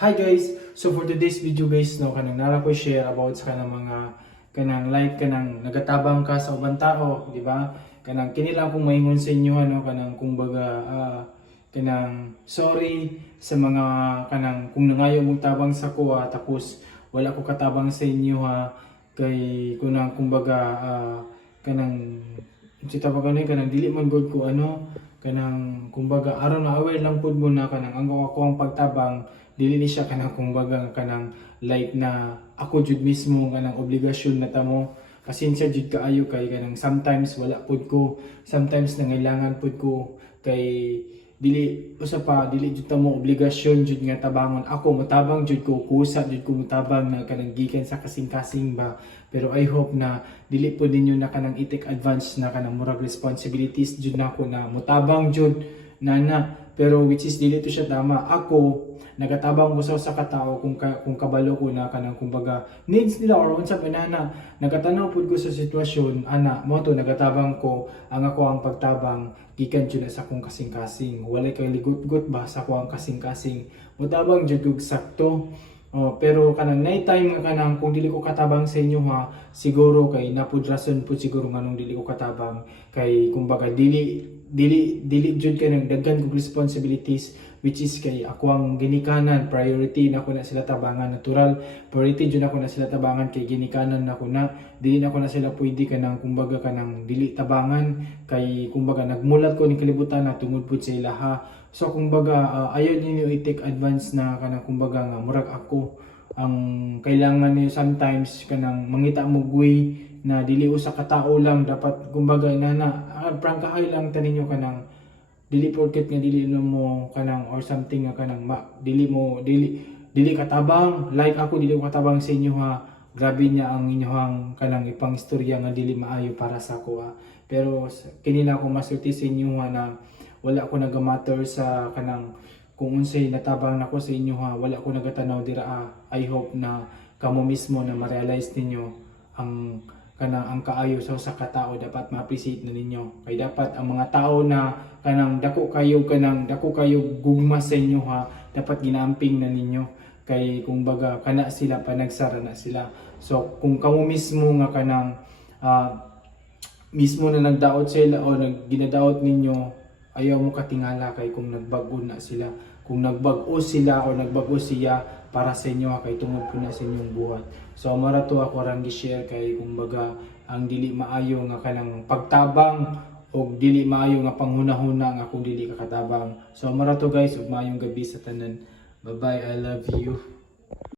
Hi guys! So for today's video guys, no, kanang nara ko share about sa kanang mga kanang like kanang nagatabang ka sa ubang tao, di ba? Kanang kini lang kong maingon sa inyo ano, kanang kumbaga kanang sorry sa mga kanang kung nangayo mong tabang sa kuha tapos wala ko katabang sa inyo ha kay kunang kumbaga kanang si tabagan ni kanang dili man gud ko ano kanang kumbaga aron na aware lang pud mo na kanang ang ako ang pagtabang dili ni siya kanang kumbaga kanang like na ako jud mismo kanang obligasyon na tamo pasensya jud kaayo kay kanang sometimes wala pud ko sometimes nangailangan pud ko kay dili usa pa dili jud ta mo obligasyon jud nga tabangon ako motabang jud ko kusa jud ko motabang na kanang gikan sa kasing-kasing ba pero I hope na dili po ninyo na kanang itik advance na kanang murag responsibilities jud nako na motabang jud nana pero which is dili to siya tama ako nagatabang ko sa katao kung kabalo ko na kanang kumbaga needs nila or unsa man na nagatanaw pud ko sa sitwasyon ana mo to nagatabang ko ang ako ang pagtabang gikan jud sa akong kasing-kasing walay kay ligot-got ba sa ako ang kasing-kasing motabang jud og sakto. Pero kanang night time nga kanang kung dili ko katabang sa inyo ha siguro kay napud rason pud siguro nganong dili ko katabang kay kumbaga dili jud kay nang daghan kog responsibilities which is kay ako ang ginikanan priority na ko na sila tabangan natural priority jud ako na sila tabangan kay ginikanan na ko na dili na ko na sila pwede kanang kumbaga kanang dili tabangan kay kumbaga nagmulat ko ni kalibutan na tungod pud sa ila ha. So kumbaga ayaw ninyo i-take advance na kanang kumbaga nga murag ako ang kailangan niyo sometimes kanang mangita mo way na dili usa ka tawo lang dapat kumbaga prangkahay lang taninyo kanang dili porket nga dili mo kanang or something nga kanang dili katabang like ako dili ko katabang sa inyo ha grabe niya ang inyong kanang ipang istorya nga dili maayo para sa ako ha. Pero kini na ako masulti sa inyo ha na wala ko nagamatter sa kanang kung unsay natabang nako sa inyo ha wala ko nagatanaw dira I hope na kamo mismo na ma-realize ninyo ang kanang ang kaayo sa katao dapat ma-appreciate na ninyo kay dapat ang mga tao na kanang dako kayo gugma sa inyo ha dapat ginaamping na ninyo kay kung baga kana sila panagsara na sila so kung kamo mismo nga kanang mismo na nagdaot sila o ginadaot ninyo ayaw mo katingala kay kung nagbago na sila kung nagbago sila o nagbago siya para sa inyo kay tungod po na sa inyong buhat so mara to ako rang gi-share kay kumbaga ang dili maayo nga kanang pagtabang o dili maayo nga panghunahuna nga kung dili ka katabang so mara to guys ug maayong gabi sa tanan bye bye I love you.